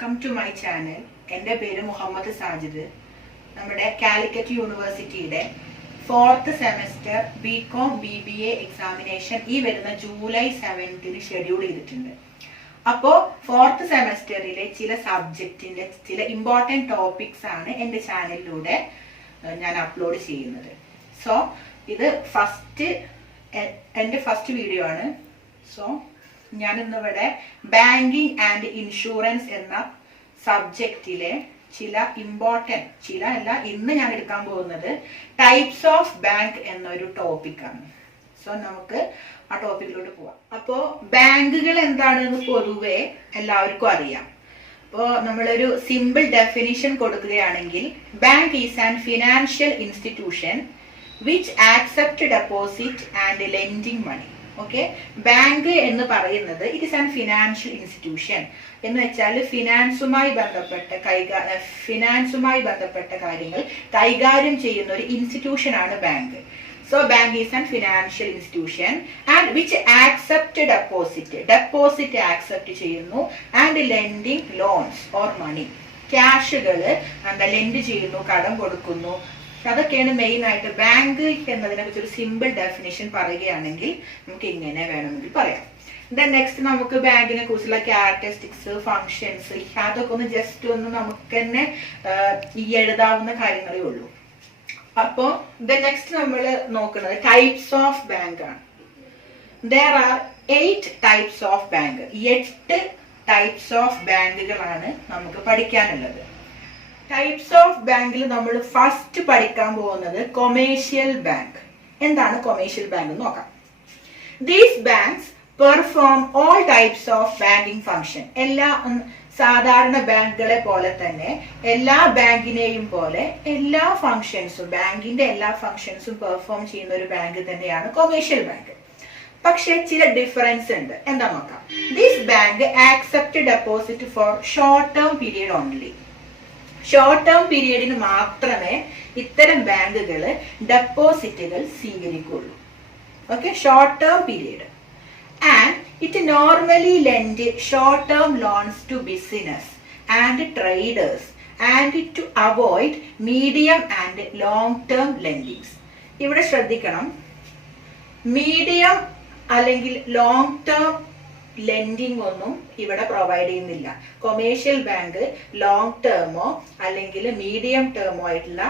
Welcome to my channel. എൻ്റെ പേര് മുഹമ്മദ് സാജിദ്. നമ്മുടെ കാലിക്കറ്റ് യൂണിവേഴ്സിറ്റിയുടെ 4th semester BCom BBA examination ഈ വരുന്ന ജൂലൈ 7 ഷെഡ്യൂൾ ചെയ്തിട്ടുണ്ട്. അപ്പോൾ 4th സെമസ്റ്ററിലെ ചില സബ്ജക്റ്റിന്റെ ചില ഇമ്പോർട്ടൻറ്റ് ടോപ്പിക്സ് ആണ് എൻ്റെ ചാനലിലൂടെ ഞാൻ അപ്ലോഡ് ചെയ്യുന്നത്. സോ ഇത് എൻ്റെ ഫസ്റ്റ് വീഡിയോ ആണ്. സോ ഞാൻ ഇന്നിവിടെ ബാങ്കിങ് ആൻഡ് ഇൻഷുറൻസ് എന്ന സബ്ജക്റ്റിലെ ഇന്ന് ഞാൻ എടുക്കാൻ പോകുന്നത് ടൈപ്സ് ഓഫ് ബാങ്ക് എന്നൊരു ടോപ്പിക്കാണ്. സോ നമുക്ക് ആ ടോപ്പിക്കിലോട്ട് പോവാം. അപ്പോൾ ബാങ്കുകൾ എന്താണെന്ന് പൊതുവെ എല്ലാവർക്കും അറിയാം. അപ്പോൾ നമ്മളൊരു സിമ്പിൾ ഡെഫിനിഷൻ കൊടുക്കുകയാണെങ്കിൽ, bank is an financial institution which accept deposit and lending money. Okay, bank എന്ന് പറയുന്നത് it is an financial institution എന്ന് വെച്ചാൽ ഫിനാൻസുമായി ബന്ധപ്പെട്ട കാര്യങ്ങൾ കൈകാര്യം ചെയ്യുന്ന ഒരു ഇൻസ്റ്റിറ്റ്യൂഷൻ ആണ് bank. So bank is an financial institution and which accept deposit accept ചെയ്യുന്നു and lending loans or money, ക്യാഷുകൾ ലെൻഡ് ചെയ്യുന്നു, കടം കൊടുക്കുന്നു. അതൊക്കെയാണ് മെയിൻ ആയിട്ട് ബാങ്ക് എന്നതിനെ കുറിച്ച് ഒരു സിമ്പിൾ ഡെഫിനേഷൻ പറയുകയാണെങ്കിൽ നമുക്ക് ഇങ്ങനെ വേണമെങ്കിൽ പറയാം. നെക്സ്റ്റ് നമുക്ക് ബാങ്കിനെ കുറിച്ചുള്ള ക്യാരക്ടറിസ്റ്റിക്സ്, ഫങ്ഷൻസ്, അതൊക്കെ ഒന്ന് ജസ്റ്റ് ഒന്ന് നമുക്ക് തന്നെ ഈ എഴുതാവുന്ന കാര്യങ്ങളേ ഉള്ളൂ. അപ്പോ നെക്സ്റ്റ് നമ്മൾ നോക്കുന്നത് ടൈപ്സ് ഓഫ് ബാങ്ക് ആണ്. there are 8 types of bank. 8 types of ബാങ്കുകളാണ് നമുക്ക് പഠിക്കാനുള്ളത്. ടൈപ്സ് ഓഫ് ബാങ്കിൽ നമ്മൾ ഫസ്റ്റ് പഠിക്കാൻ പോകുന്നത് കൊമേഴ്ഷ്യൽ ബാങ്ക്. എന്താണ് കൊമേഴ്ഷ്യൽ ബാങ്ക് എന്ന് നോക്കാം. These banks perform all types of banking function. എല്ലാ സാധാരണ ബാങ്കുകളെ പോലെ തന്നെ എല്ലാ ബാങ്കിനെയും പോലെ എല്ലാ ഫംഗ്ഷൻസും ബാങ്കിന്റെ എല്ലാ ഫംഗ്ഷൻസും പെർഫോം ചെയ്യുന്ന ഒരു ബാങ്ക് തന്നെയാണ് കൊമേഴ്ഷ്യൽ ബാങ്ക്. പക്ഷെ ചില ഡിഫറൻസ് ഉണ്ട്. എന്താ നോക്കാം. This bank accept deposit for short term period only. Short term പീരിയഡിന് മാത്രമേ ഇത്തരം ബാങ്കുകൾ ഡെപ്പോസിറ്റുകൾ സ്വീകരിക്കുള്ളൂ. Okay, short term period. And it normally lend short term loans to business and traders and to avoid medium and long term lendings. ഇവിടെ ശ്രദ്ധിക്കണം, medium അല്ലെങ്കിൽ long term lending ഒന്നും ഇവിടെ പ്രൊവൈഡ് ചെയ്യുന്നില്ല. കൊമേഴ്ഷ്യൽ ബാങ്ക് ലോങ് ടേമോ അല്ലെങ്കിൽ medium ടേമോ ആയിട്ടുള്ള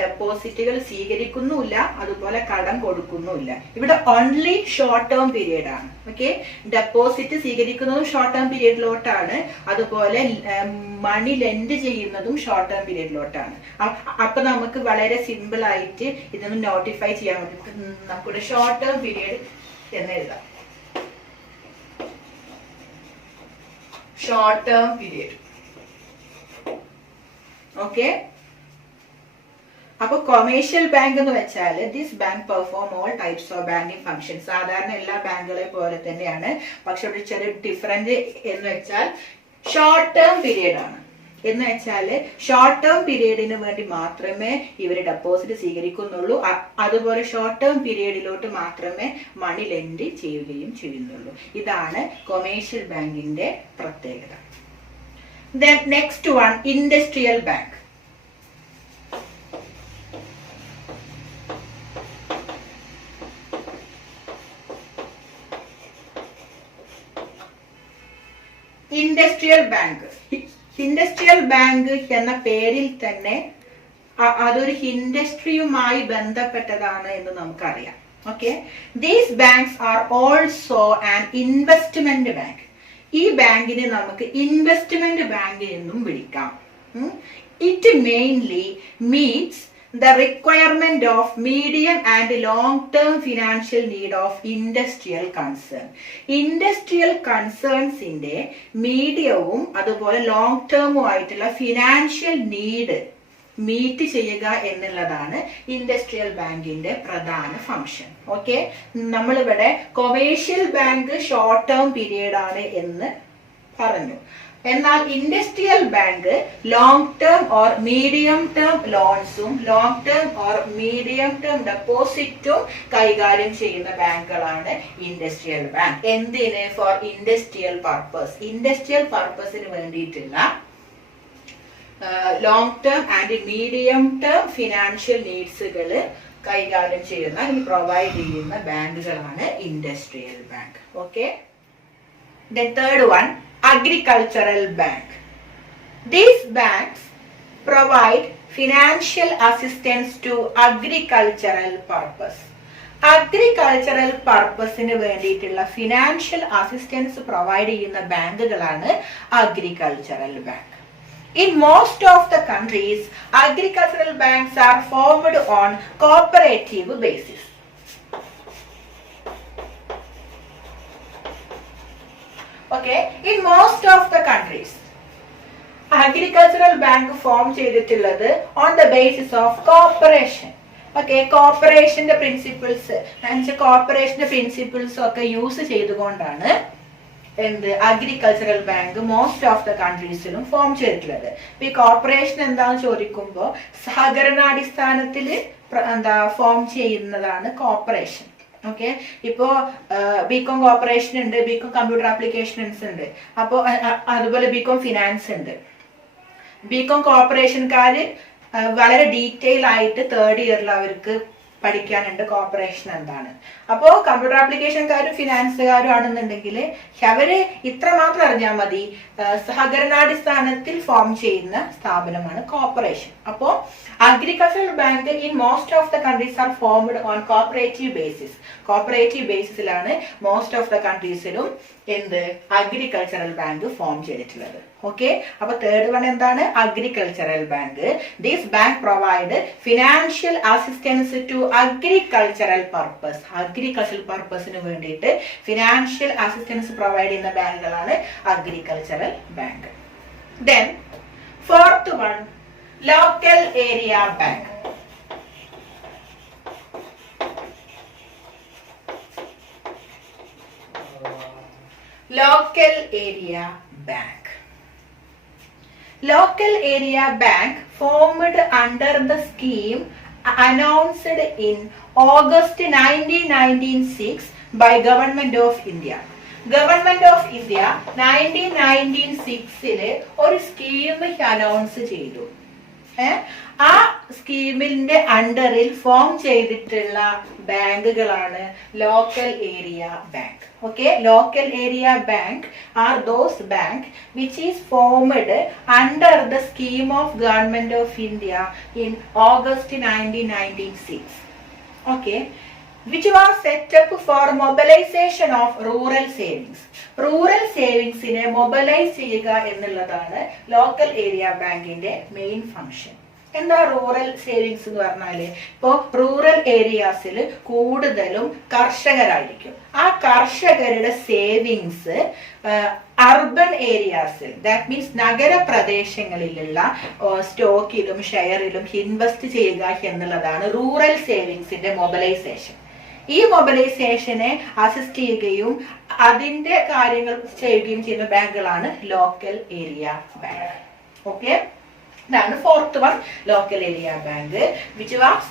ഡെപ്പോസിറ്റുകൾ സ്വീകരിക്കുന്നുമില്ല, അതുപോലെ കടം കൊടുക്കുന്നുമില്ല. ഇവിടെ ഓൺലി ഷോർട്ട് ടേം പീരിയഡ് ആണ്. ഓക്കെ, ഡെപ്പോസിറ്റ് സ്വീകരിക്കുന്നതും ഷോർട്ട് ടേം പീരിയഡിലോട്ടാണ്, അതുപോലെ മണി ലെൻഡ് ചെയ്യുന്നതും ഷോർട്ട് ടേം പീരിയഡിലോട്ടാണ്. അപ്പൊ നമുക്ക് വളരെ സിമ്പിൾ ആയിട്ട് ഇതൊന്ന് നോട്ടിഫൈ ചെയ്യാൻ വേണ്ടി നമുക്കിവിടെ ഷോർട്ട് ടേം പീരിയഡ് എന്ന് എഴുതാം. Short term period. ഓക്കെ, അപ്പൊ കൊമേഴ്ഷ്യൽ ബാങ്ക് എന്ന് വെച്ചാൽ this bank perform all types of banking function. സാധാരണ എല്ലാ ബാങ്കുകളെ പോലെ തന്നെയാണ്, പക്ഷെ ഒരു ചെറിയ ഡിഫറൻറ്റ് എന്ന് വെച്ചാൽ ഷോർട്ട് ടേം പീരിയഡ് ആണ്. എന്ന് വെച്ചാൽ ഷോർട്ട് ടേം പീരിയഡിന് വേണ്ടി മാത്രമേ ഇവർ ഡെപ്പോസിറ്റ് സ്വീകരിക്കുന്നുള്ളൂ, അതുപോലെ ഷോർട്ട് ടേം പീരിയഡിലോട്ട് മാത്രമേ മണി ലെൻഡ് ചെയ്യുകയും ചെയ്യുന്നുള്ളൂ. ഇതാണ് കൊമേഴ്ഷ്യൽ ബാങ്കിന്റെ പ്രത്യേകത. Then next one, industrial bank. Industrial bank എന്ന പേരിൽ തന്നെ അതൊരു ഇൻഡസ്ട്രിയുമായി ബന്ധപ്പെട്ടതാണ് എന്ന് നമുക്കറിയാം. Okay, these banks are also an investment bank. ഈ ബാങ്കിനെ നമുക്ക് ഇൻവെസ്റ്റ്മെന്റ് ബാങ്ക് എന്നും വിളിക്കാം. It mainly meats the requirement of medium and long term financial need of industrial concern. Industrial concerns ന്റെ മീഡിയവും അതുപോലെ ലോങ് ടേമും ആയിട്ടുള്ള ഫിനാൻഷ്യൽ നീഡ് മീറ്റ് ചെയ്യുക എന്നുള്ളതാണ് ഇൻഡസ്ട്രിയൽ ബാങ്കിന്റെ പ്രധാന ഫംഗ്ഷൻ. ഓക്കെ, നമ്മളിവിടെ commercial bank short term period ആണ് എന്ന് പറഞ്ഞു. എന്നാൽ industrial bank long term or medium term ലോൺസും long term or medium term ഡെപ്പോസിറ്റും കൈകാര്യം ചെയ്യുന്ന ബാങ്കുകളാണ് ഇൻഡസ്ട്രിയൽ ബാങ്ക്. എന്തിന്? For industrial purpose. ഇൻഡസ്ട്രിയൽ പർപ്പസിന് വേണ്ടിയിട്ടുള്ള long term and medium term financial നീഡ്സുകൾ കൈകാര്യം ചെയ്യുന്ന പ്രൊവൈഡ് ചെയ്യുന്ന ബാങ്കുകളാണ് industrial bank. Okay. The third one, agricultural bank. These banks provide financial assistance to agricultural purpose. Agricultural പർപ്പസിന് വേണ്ടിയിട്ടുള്ള ഫിനാൻഷ്യൽ അസിസ്റ്റൻസ് പ്രൊവൈഡ് ചെയ്യുന്ന ബാങ്കുകളാണ് agricultural bank. In most of the countries, agricultural banks are formed on cooperative basis. Okay, in most of the countries, agricultural bank form ചെയ്തിട്ടുള്ളത് on the basis of cooperation. Okay, കോർപ്പറേഷന്റെ principles കോർപ്പറേഷന്റെ principles ഒക്കെ use ചെയ്തുകൊണ്ടാണ് എന്ത് agricultural bank most of the കൺട്രീസിലും form ചെയ്തിട്ടുള്ളത്. ഇപ്പൊ ഈ കോർപ്പറേഷൻ എന്താണെന്ന് ചോദിക്കുമ്പോൾ സഹകരണാടിസ്ഥാനത്തിൽ ഫോം ചെയ്യുന്നതാണ് കോർപ്പറേഷൻ. ഓക്കെ. ഇപ്പോ ബികോം കോർപ്പറേഷൻ ഉണ്ട്, ബികോം കമ്പ്യൂട്ടർ ആപ്ലിക്കേഷൻസ് ഉണ്ട്, അപ്പോ അതുപോലെ ബികോം ഫിനാൻസ് ഉണ്ട്. ബികോം കോർപ്പറേഷൻകാര് വളരെ ഡീറ്റെയിൽ ആയിട്ട് തേർഡ് ഇയറിൽ അവർക്ക് പഠിക്കാനുണ്ട് കോർപ്പറേഷൻ എന്താണ്. അപ്പോ കമ്പ്യൂട്ടർ ആപ്ലിക്കേഷൻകാരും ഫിനാൻസുകാരും ആണെന്നുണ്ടെങ്കിൽ അവര് ഇത്രമാത്രം അറിഞ്ഞാൽ മതി, സഹകരണാടിസ്ഥാനത്തിൽ ഫോം ചെയ്യുന്ന സ്ഥാപനമാണ് കോർപ്പറേഷൻ. അപ്പോ agricultural bank in most of the countries are formed on cooperative basis. Cooperative ബേസിസിലാണ് മോസ്റ്റ് ഓഫ് ദ കൺട്രീസിലും എന്ത് അഗ്രികൾച്ചറൽ ബാങ്ക് ഫോം ചെയ്തിട്ടുള്ളത്. ഓക്കെ. അപ്പൊ തേർഡ് വൺ എന്താണ്? Agricultural bank. This bank provide financial assistance to agricultural purpose. Agricultural പർപ്പസിന് വേണ്ടിയിട്ട് financial assistance provide ചെയ്യുന്ന ബാങ്കുകളാണ് agricultural bank. Then fourth one, local area bank. Local area bank. Local area bank formed under the scheme announced in August 1996 by Government of India. Government of India 1996 ഒരു scheme announce ചെയ്തു. ആ സ്കീമിന്റെ അണ്ടറിൽ form ചെയ്തിട്ടുള്ള ബാങ്കുകളാണ് local area bank. Okay, local area bank are those bank which is formed under the scheme of Government of India in August 1996. Okay, which was set up for mobilization of rural savings. Rural savings ine mobilize ചെയ്യുക എന്നുള്ളതാണ് local area ബാങ്കിന്റെ main function. എന്താ rural savings എന്ന് പറഞ്ഞാല്? ഇപ്പോ rural ഏരിയാസിൽ കൂടുതലും കർഷകരായിരിക്കും. ആ കർഷകരുടെ സേവിങ്സ് അർബൻ ഏരിയാസിൽ, ദാറ്റ് മീൻസ് നഗരപ്രദേശങ്ങളിലുള്ള സ്റ്റോക്കിലും ഷെയറിലും ഇൻവെസ്റ്റ് ചെയ്യുക എന്നുള്ളതാണ് റൂറൽ സേവിങ്സിന്റെ മൊബിലൈസേഷൻ. ഈ മൊബിലൈസേഷനെ അസിസ്റ്റ് ചെയ്യുകയും അതിന്റെ കാര്യങ്ങൾ ചെയ്യുകയും ചെയ്യുന്ന ബാങ്കുകളാണ് ലോക്കൽ ഏരിയ ബാങ്ക്. ഓക്കെ. ഇതാണ് fourth one, local area bank, which was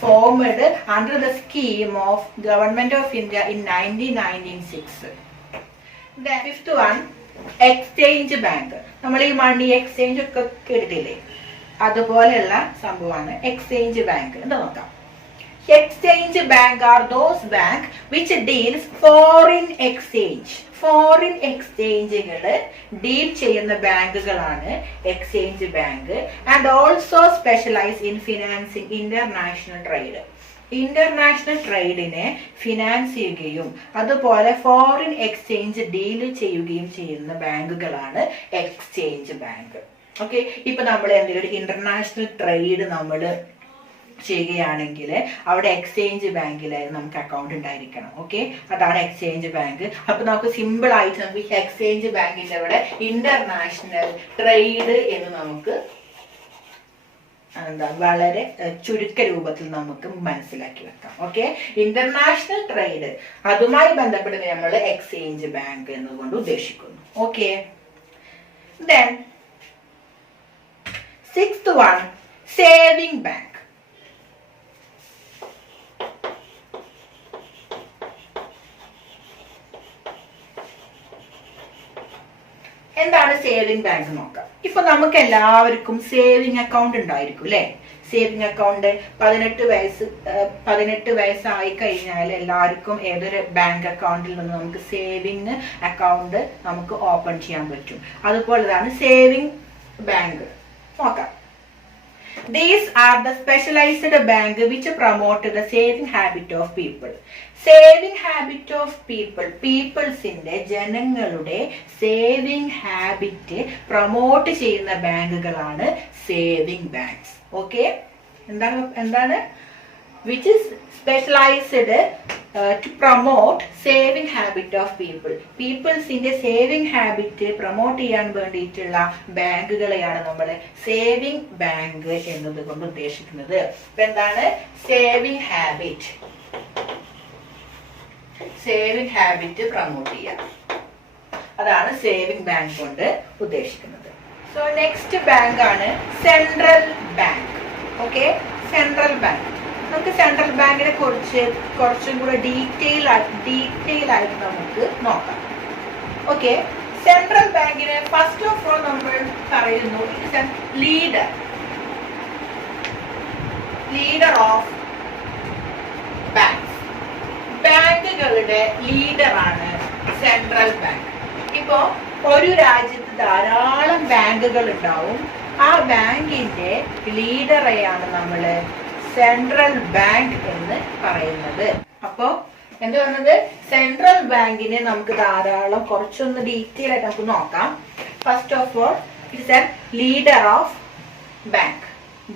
formed under the scheme of Government of India in 1996. The fifth one, exchange bank. നമ്മൾ ഈ മണി എക്സ്ചേഞ്ച് ഒക്കെ കേട്ടിട്ടില്ലേ? അതുപോലെയുള്ള സംഭവമാണ് എക്സ്ചേഞ്ച് ബാങ്ക്. എന്താ നോക്കാം. Exchange bank are those bank which deals foreign exchange. Foreign എക്സ്ചേഞ്ചുകൾ deal ചെയ്യുന്ന ബാങ്കുകളാണ് exchange bank. And also specialise in financing international trade. International ട്രേഡിനെ ഫിനാൻസ് ചെയ്യുകയും അതുപോലെ ഫോറിൻ എക്സ്ചേഞ്ച് ഡീൽ ചെയ്യുകയും ചെയ്യുന്ന ബാങ്കുകളാണ് എക്സ്ചേഞ്ച് ബാങ്ക്. ഓക്കെ. ഇപ്പൊ നമ്മൾ എന്തെങ്കിലും ഒരു ഇന്റർനാഷണൽ ട്രേഡ് നമ്മൾ ചെയ്യുകയാണെങ്കിൽ അവിടെ എക്സ്ചേഞ്ച് ബാങ്കിൽ നമുക്ക് അക്കൗണ്ട് ഉണ്ടായിരിക്കണം. ഓക്കെ. അതാണ് എക്സ്ചേഞ്ച് ബാങ്ക്. അപ്പൊ നമുക്ക് സിമ്പിൾ ആയിട്ട് നമുക്ക് എക്സ്ചേഞ്ച് ബാങ്കിന്റെ അവിടെ ഇന്റർനാഷണൽ ട്രേഡ് എന്ന് നമുക്ക് വളരെ ചുരുക്ക രൂപത്തിൽ നമുക്ക് മനസ്സിലാക്കി വെക്കാം. ഓക്കെ. ഇന്റർനാഷണൽ ട്രേഡ്, അതുമായി ബന്ധപ്പെട്ട് നമ്മൾ എക്സ്ചേഞ്ച് ബാങ്ക് എന്നുകൊണ്ട് ഉദ്ദേശിക്കുന്നു. Okay. Then sixth one, saving bank. എന്താണ് സേവിംഗ് ബാങ്ക് നോക്കാം. ഇപ്പൊ നമുക്ക് എല്ലാവർക്കും സേവിംഗ് അക്കൗണ്ട് ഉണ്ടായിരിക്കും അല്ലെ. സേവിംഗ് അക്കൗണ്ട് 18 വയസ്സായി കഴിഞ്ഞാൽ എല്ലാവർക്കും ഏതൊരു ബാങ്ക് അക്കൗണ്ടിൽ നിന്ന് നമുക്ക് സേവിംഗ് അക്കൗണ്ട് നമുക്ക് ഓപ്പൺ ചെയ്യാൻ പറ്റും. അതുപോലെതാണ് സേവിംഗ് ബാങ്ക് നോക്കാം. These are the specialized bank which promote the saving habit of people. Saving habit of people, peoplesന്റെ ജനങ്ങളുടെ സേവിംഗ് ഹാബിറ്റ് പ്രൊമോട്ട് ചെയ്യുന്ന ബാങ്കുകളാണ് സേവിംഗ് ബാങ്ക്സ്. ഓക്കെ, എന്താണ് which is specialized to promote saving habit of people. Peoplesന്റെ saving habit promote ചെയ്യാൻ വേണ്ടിയിട്ടുള്ള ബാങ്കുകളെയാണ് നമ്മൾ saving bank എന്നത് കൊണ്ട് ഉദ്ദേശിക്കുന്നത്. ഇപ്പൊ എന്താണ് സേവിംഗ് ഹാബിറ്റ് പ്രൊമോട്ട് ചെയ്യാൻ, അതാണ് സേവിംഗ് ബാങ്ക് കൊണ്ട് ഉദ്ദേശിക്കുന്നത്. സോ നെക്സ്റ്റ് ബാങ്ക് ആണ് central bank. Okay, central bank. നമുക്ക് സെൻട്രൽ ബാങ്കിനെ കുറിച്ച് കുറച്ചും കൂടെ ഡീറ്റെയിൽ ആയിട്ട് നമുക്ക് നോക്കാം. ഓക്കെ, സെൻട്രൽ ബാങ്കിനെ ഫസ്റ്റ് ഓഫ് ഓൾ നമ്മൾ പറയുന്നു it's A leader of banks. ബാങ്കുകളുടെ ലീഡറാണ് സെൻട്രൽ ബാങ്ക്. ഇപ്പോ ഒരു രാജ്യത്ത് ധാരാളം ബാങ്കുകൾ ഉണ്ടാവും. ആ ബാങ്കിന്റെ ലീഡറെയാണ് നമ്മള് സെൻട്രൽ ബാങ്ക് എന്ന് പറയുന്നത്. അപ്പോ എന്ത് പറഞ്ഞത്, സെൻട്രൽ ബാങ്കിനെ നമുക്ക് ധാരാളം കുറച്ചൊന്ന് ഡീറ്റെയിൽ ആയിട്ട് നമുക്ക് നോക്കാം. First of all it's A leader of bank.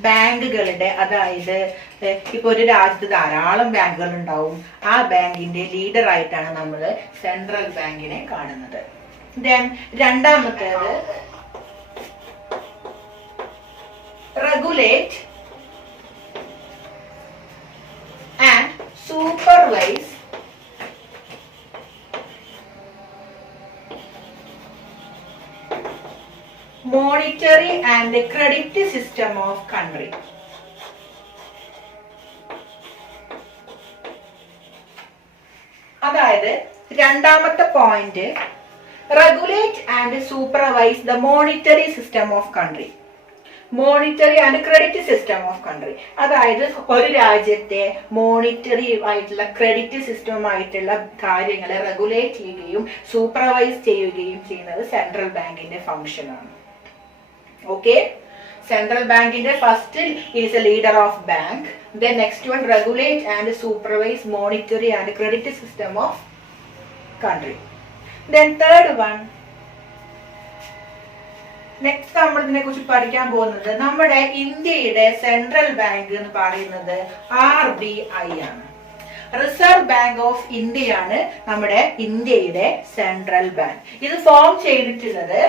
ബാങ്കുകളുടെ, അതായത് ഇപ്പൊ ഒരു രാജ്യത്ത് ധാരാളം ബാങ്കുകൾ ഉണ്ടാവും. ആ ബാങ്കിന്റെ ലീഡർ ആയിട്ടാണ് നമ്മൾ സെൻട്രൽ ബാങ്കിനെ കാണുന്നത്. ദെൻ രണ്ടാമത്തേത് regulate and supervise monetary and credit system of country. അതായത് രണ്ടാമത്തെ point, regulate and supervise the monetary system of country. Monetary and credit system of country, അതായത് ഒരു രാജ്യത്തെ മോണിറ്ററി ആയിട്ടുള്ള ക്രെഡിറ്റ് സിസ്റ്റമായിട്ടുള്ള കാര്യങ്ങളെ റെഗുലേറ്റ് ചെയ്യുകയും സൂപ്പർവൈസ് ചെയ്യുകയും ചെയ്യുന്നത് സെൻട്രൽ ബാങ്കിന്റെ ഫംഗ്ഷൻ ആണ്. ഓക്കെ, സെൻട്രൽ ബാങ്കിന്റെ first is A leader of bank. Then next one regulate and supervise monetary and credit system of country. Then third one, next നമ്മൾ ഇതിനെ കുറിച്ച് പഠിക്കാൻ പോകുന്നത് നമ്മുടെ ഇന്ത്യയുടെ സെൻട്രൽ ബാങ്ക് എന്ന് പറയുന്നത് RBI ആണ്. റിസർവ് ബാങ്ക് ഓഫ് ഇന്ത്യയാണ് നമ്മുടെ ഇന്ത്യയുടെ സെൻട്രൽ ബാങ്ക്. ഇത് ഫോം ചെയ്തിട്ടുള്ളത്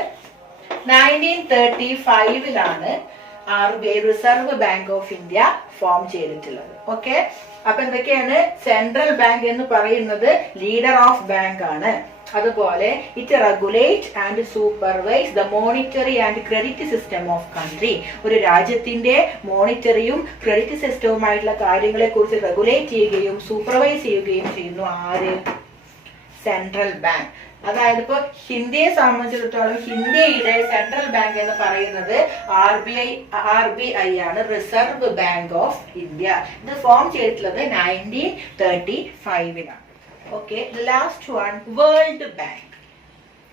1935 RBI reserve bank of India form ചെയ്തിട്ടുള്ളത്. ഓക്കെ, അപ്പൊ എന്തൊക്കെയാണ് സെൻട്രൽ ബാങ്ക് എന്ന് പറയുന്നത് ലീഡർ ഓഫ് ബാങ്ക് ആണ്. അതുപോലെ it regulate and supervise the monetary and credit system of country. ഒരു രാജ്യത്തിന്റെ മോണിറ്ററിയും ക്രെഡിറ്റ് സിസ്റ്റവുമായിട്ടുള്ള കാര്യങ്ങളെ കുറിച്ച് റെഗുലേറ്റ് ചെയ്യുകയും സൂപ്പർവൈസ് ചെയ്യുകയും ചെയ്യുന്നു ആര്? Central bank. അതായത് ഇപ്പൊ ഇന്ത്യയെ സംബന്ധിച്ചിടത്തോളം ഇന്ത്യയുടെ സെൻട്രൽ ബാങ്ക് എന്ന് പറയുന്നത് RBI ആണ്, റിസർവ് ബാങ്ക് ഓഫ് ഇന്ത്യ. ഇത് ഫോം ചെയ്തിട്ടുള്ളത് 1935. Okay, last one world bank.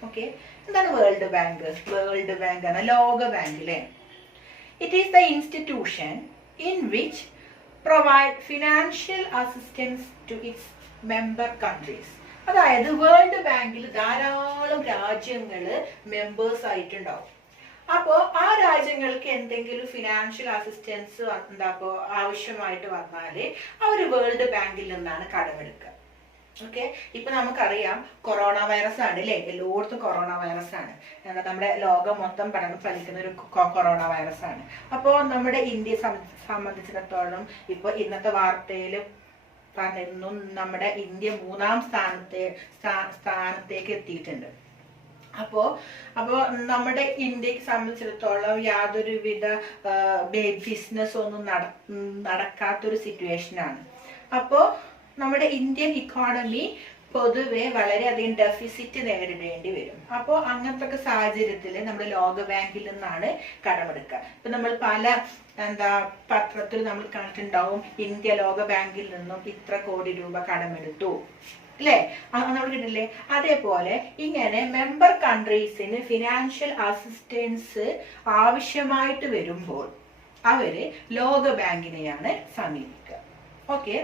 Okay, എന്താണ് വേൾഡ് ബാങ്ക്? വേൾഡ് ബാങ്ക് ആണ് ലോക ബാങ്ക് അല്ലേ. It is the institution in which provide financial assistance to its member countries. അതായത് വേൾഡ് ബാങ്കിൽ ധാരാളം രാജ്യങ്ങള് മെമ്പേഴ്സ് ആയിട്ടുണ്ടാവും. അപ്പോ ആ രാജ്യങ്ങൾക്ക് എന്തെങ്കിലും ഫിനാൻഷ്യൽ അസിസ്റ്റൻസ് ആവശ്യമായിട്ട് വന്നാല് അവര് വേൾഡ് ബാങ്കിൽ നിന്നാണ് കടമെടുക്കുക. ഓക്കെ, ഇപ്പൊ നമുക്കറിയാം കൊറോണ വൈറസ് ആണ് അല്ലെ, എല്ലായിടത്തും കൊറോണ വൈറസ് ആണ്. നമ്മുടെ ലോകം മൊത്തം പടർന്ന് ഒരു കൊറോണ വൈറസ് ആണ്. അപ്പോ നമ്മുടെ ഇന്ത്യയെ സംബന്ധിച്ചിടത്തോളം ഇപ്പൊ ഇന്നത്തെ വാർത്തയിൽ പറഞ്ഞിരുന്നു നമ്മുടെ ഇന്ത്യ 3ാം സ്ഥാനത്തേക്ക് എത്തിയിട്ടുണ്ട്. അപ്പോ നമ്മുടെ ഇന്ത്യക്ക് സംബന്ധിച്ചിടത്തോളം യാതൊരുവിധ ബിസിനസ് ഒന്നും നടക്കാത്തൊരു സിറ്റുവേഷനാണ്. അപ്പോ നമ്മുടെ ഇന്ത്യൻ ഇക്കോണമി പൊതുവെ വളരെയധികം ഡെഫിസിറ്റ് നേരിടേണ്ടി വരും. അപ്പോൾ അങ്ങനത്തെ സാഹചര്യത്തിൽ നമ്മൾ ലോകബാങ്കിൽ നിന്നാണ് കടമെടുക്കുക. ഇപ്പൊ നമ്മൾ പല പത്രത്തിൽ നമ്മൾ കണ്ടിട്ടുണ്ടാവും, ഇന്ത്യ ലോകബാങ്കിൽ നിന്നും ഇത്ര കോടി രൂപ കടമെടുത്തു, അല്ലേ? നമ്മൾ കിട്ടില്ലേ? അതേപോലെ ഇങ്ങനെ മെമ്പർ കൺട്രീസിന് ഫിനാൻഷ്യൽ അസിസ്റ്റൻസ് ആവശ്യമായിട്ട് വരുമ്പോൾ അവര് ലോകബാങ്കിനെയാണ് സമീപിക്കുക. Okay.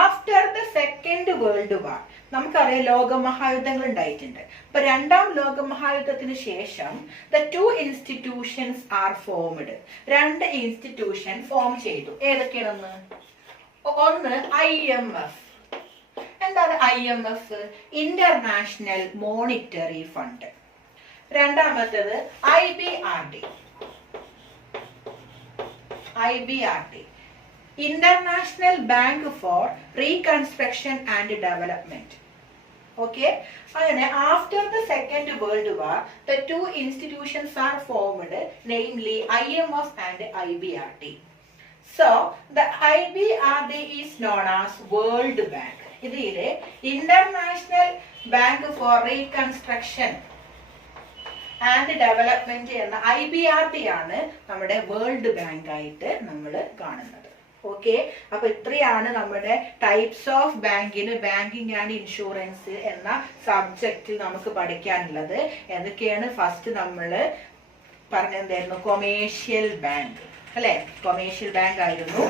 After the second world war നമുക്കറിയാം ലോകമഹായുദ്ധങ്ങൾ ഉണ്ടായിട്ടുണ്ട്. അപ്പൊ രണ്ടാം ലോകമഹായുദ്ധത്തിന് ശേഷം the two institutions are formed. രണ്ട് ഇൻസ്റ്റിറ്റ്യൂഷൻ ഫോം ചെയ്തു. ഏതൊക്കെയാണെന്ന്? ഒന്ന് IMF. എന്താണ് IMF? International monetary fund. രണ്ടാമത്തേത് IBRD. International Bank for Reconstruction and Development. Okay, അങ്ങനെ after the Second World War, the two institutions are formed, namely IMF and IBRD. So the IBRD is known as World Bank. ഇതിലെ International Bank for Reconstruction and Development എന്ന IBRD ആണ് നമ്മുടെ world bank ആയിട്ട് നമ്മൾ കാണുന്നത്. Okay. അപ്പൊ ഇത്രയാണ് നമ്മുടെ ടൈപ്സ് ഓഫ് ബാങ്കിന് ബാങ്കിങ് ആൻഡ് ഇൻഷുറൻസ് എന്ന സബ്ജക്റ്റിൽ നമുക്ക് പഠിക്കാനുള്ളത്. എന്തൊക്കെയാണ്? ഫസ്റ്റ് നമ്മൾ പറഞ്ഞെന്തായിരുന്നു? കൊമേഴ്ഷ്യൽ ബാങ്ക്, അല്ലെ? കൊമേഴ്ഷ്യൽ ബാങ്ക് ആയിരുന്നു.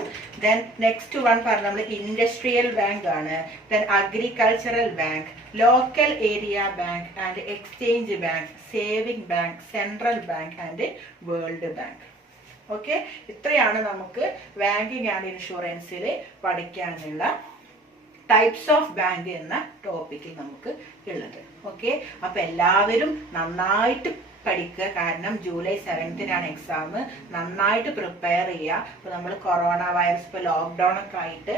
ദെൻ നെക്സ്റ്റ് വൺ പറഞ്ഞ നമ്മൾ ഇൻഡസ്ട്രിയൽ ബാങ്ക് ആണ്. Then agricultural bank, local area bank and exchange bank, saving bank, central bank and world bank. Okay. ഇത്രയാണ് നമുക്ക് ബാങ്കിങ് ആൻഡ് ഇൻഷുറൻസിൽ പഠിക്കാനുള്ള ടൈപ്സ് ഓഫ് ബാങ്ക് എന്ന ടോപ്പിക്കിൽ നമുക്ക് ഉള്ളത്. ഓക്കെ. അപ്പൊ എല്ലാവരും നന്നായിട്ട് പഠിക്കുക. കാരണം ജൂലൈ 7th എക്സാം. നന്നായിട്ട് പ്രിപ്പയർ ചെയ്യുക. അപ്പൊ നമ്മൾ കൊറോണ വൈറസ് ഇപ്പൊ ലോക്ക്ഡൌൺ ഒക്കെ ആയിട്ട്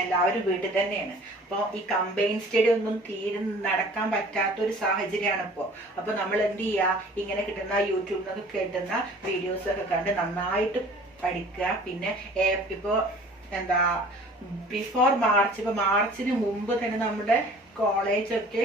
എല്ലാവരും വീട്ടിൽ തന്നെയാണ്. അപ്പോൾ ഈ കമ്പൈൻ സ്റ്റഡി ഒന്നും തീരെ നടക്കാൻ പറ്റാത്തൊരു സാഹചര്യമാണ് ഇപ്പോൾ. അപ്പൊ നമ്മൾ എന്ത് ചെയ്യുക? ഇങ്ങനെ കിട്ടുന്ന യൂട്യൂബിൽ നിന്നൊക്കെ കിട്ടുന്ന വീഡിയോസ് ഒക്കെ കണ്ട് നന്നായിട്ട് പഠിക്കുക. പിന്നെ ഇപ്പോ ബിഫോർ മാർച്ച്, ഇപ്പൊ മാർച്ചിന് മുമ്പ് തന്നെ നമ്മുടെ കോളേജൊക്കെ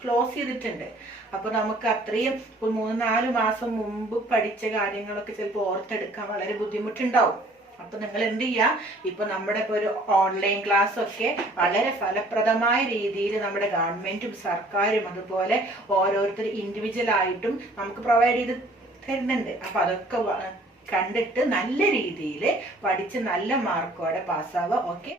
ക്ലോസ് ചെയ്തിട്ടുണ്ട്. അപ്പൊ നമുക്ക് അത്രയും 3-4 മാസം മുമ്പ് പഠിച്ച കാര്യങ്ങളൊക്കെ ചിലപ്പോൾ ഓർത്തെടുക്കാൻ വളരെ ബുദ്ധിമുട്ടുണ്ടാവും. അപ്പൊ നിങ്ങൾ എന്ത് ചെയ്യാ? ഇപ്പൊ നമ്മുടെ ഇപ്പൊ ഒരു ഓൺലൈൻ ക്ലാസ് ഒക്കെ വളരെ ഫലപ്രദമായ രീതിയിൽ നമ്മുടെ ഗവൺമെന്റും സർക്കാരും അതുപോലെ ഓരോരുത്തർ ഇൻഡിവിജ്വൽ ആയിട്ടും നമുക്ക് പ്രൊവൈഡ് ചെയ്ത് തരുന്നുണ്ട്. അപ്പൊ അതൊക്കെ കണ്ടിട്ട് നല്ല രീതിയിൽ പഠിച്ച് നല്ല മാർക്കോടെ പാസ്സാവുക. ഓക്കെ.